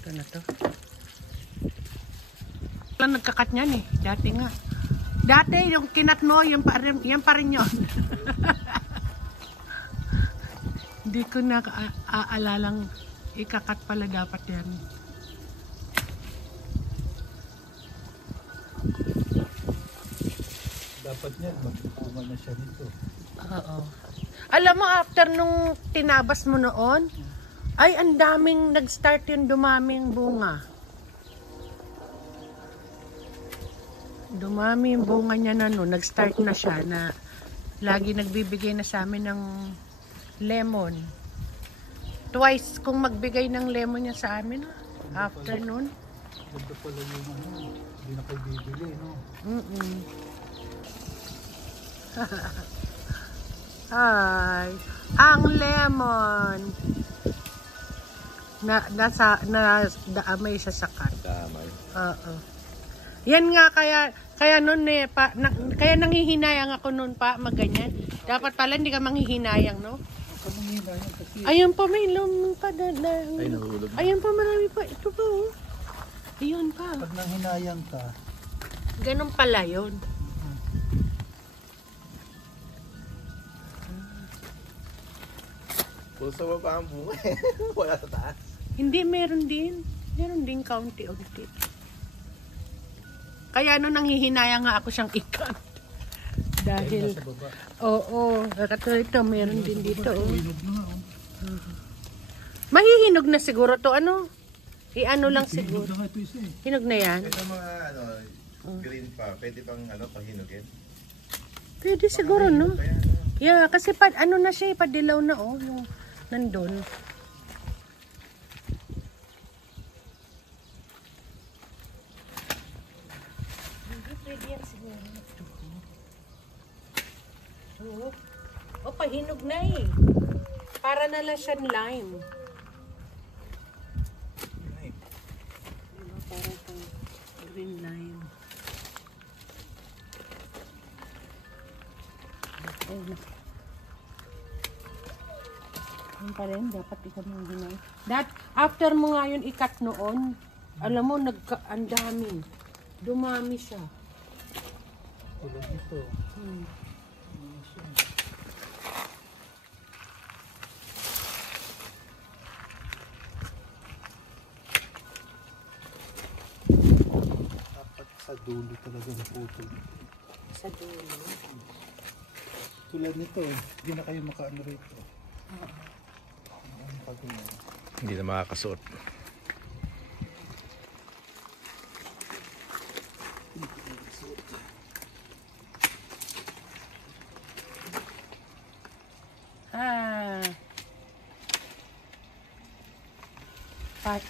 Ito na to. Wala nagkakat niyan eh. Dati nga. Dati yung kinat mo, yan pa rin yun. Hindi ko na aalalang ikakat pala dapat yan. Dapat niyan, magpapuma na siya dito. Oo. Alam mo, after nung tinabas mo noon, ay ang daming nag-start yung dumaming bunga. Dumami yung bunga niya na no, nag-start na siya na lagi nagbibigay na sa amin ng lemon. Twice kung magbigay ng lemon niya sa amin after noon. Ganda pala yung hindi na kayo bibili, no? Ay, ang lemon. May sasakan. Damay. Oo. Yan nga kaya noon eh kaya nanghihinayang ako noon pa magganyan. Dapat pala hindi ka manghihinayang, no? Ayun pa may lum pa Ay, nahulog. Ayun pa marami pa. Ito pa oh. Ayun pa. Pag nanghinayang ka, ganun pala yun. Puso mo pa ang bunga eh. Wala sa taas. Hindi, meron din. Meron din kaunti-unti. Kaya nung nanghihinayang nga ako siyang ikat. Dahil, sa baba. oo, katulad ito, meron din dito. Oh. Hinog na nga, oh. Mahihinog na siguro to, ano? I-ano lang siguro. Hinog na nga ito isa eh. Hinog na yan? Ito mga green pa. Pwede pang pahinugin. Pwede siguro, no? Yeah, kasi ano na siya, padilaw na, oh, yung nandun. Pwede yan siguro. Oh, pahinog na eh. Para na lang siyang lime. Parang pang green lime. Yan pa rin, dapat ikat mo ginay. After mo nga yun ikat noon, alam mo, ang dami. Dumami siya. Tulad nito. Dapat sa dulo talaga na putol. Sa dulo. Tulad nito, hindi na kayo makaano rito. Hindi na makakasuot.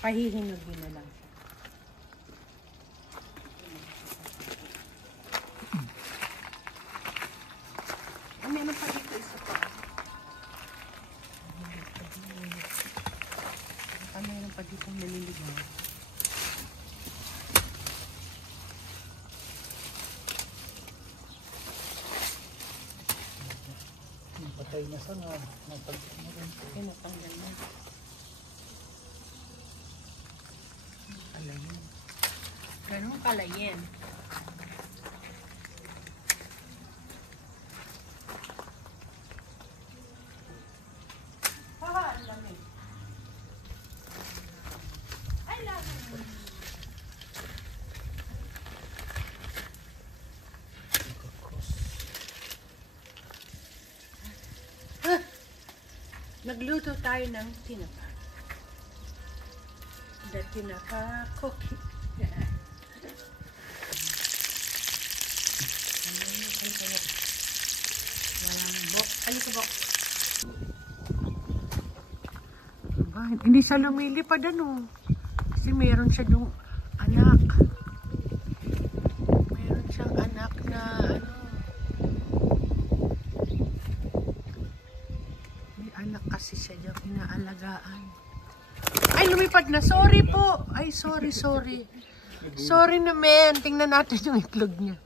Pahihinugin na lang. Meron pa dito isa pa. Meron pa dito naliligaw. Patay na sa nga. Pinatanggal na. Kalayin. Ganun kalayin. Nagluto tayo ng tinapa. The tinapa cookie. Alikabok. Aba, hindi siya lumilipad ano. Kasi meron siya yung anak. Meron siyang anak na ano. May anak kasi siya yung inaalagaan. Ay, lumipad na. Sorry po. Ay, sorry. Sorry naman. Tingnan natin yung itlog niya.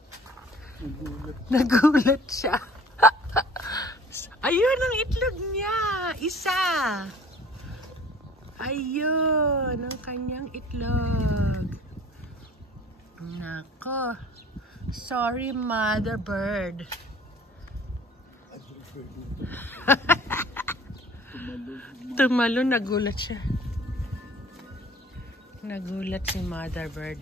Nagulat siya. Ayun ang itlog niya. Isa. Ayun ang kanyang itlog. Nako. Sorry, mother bird. Tumalo, nagulat siya. Nagulat si mother bird.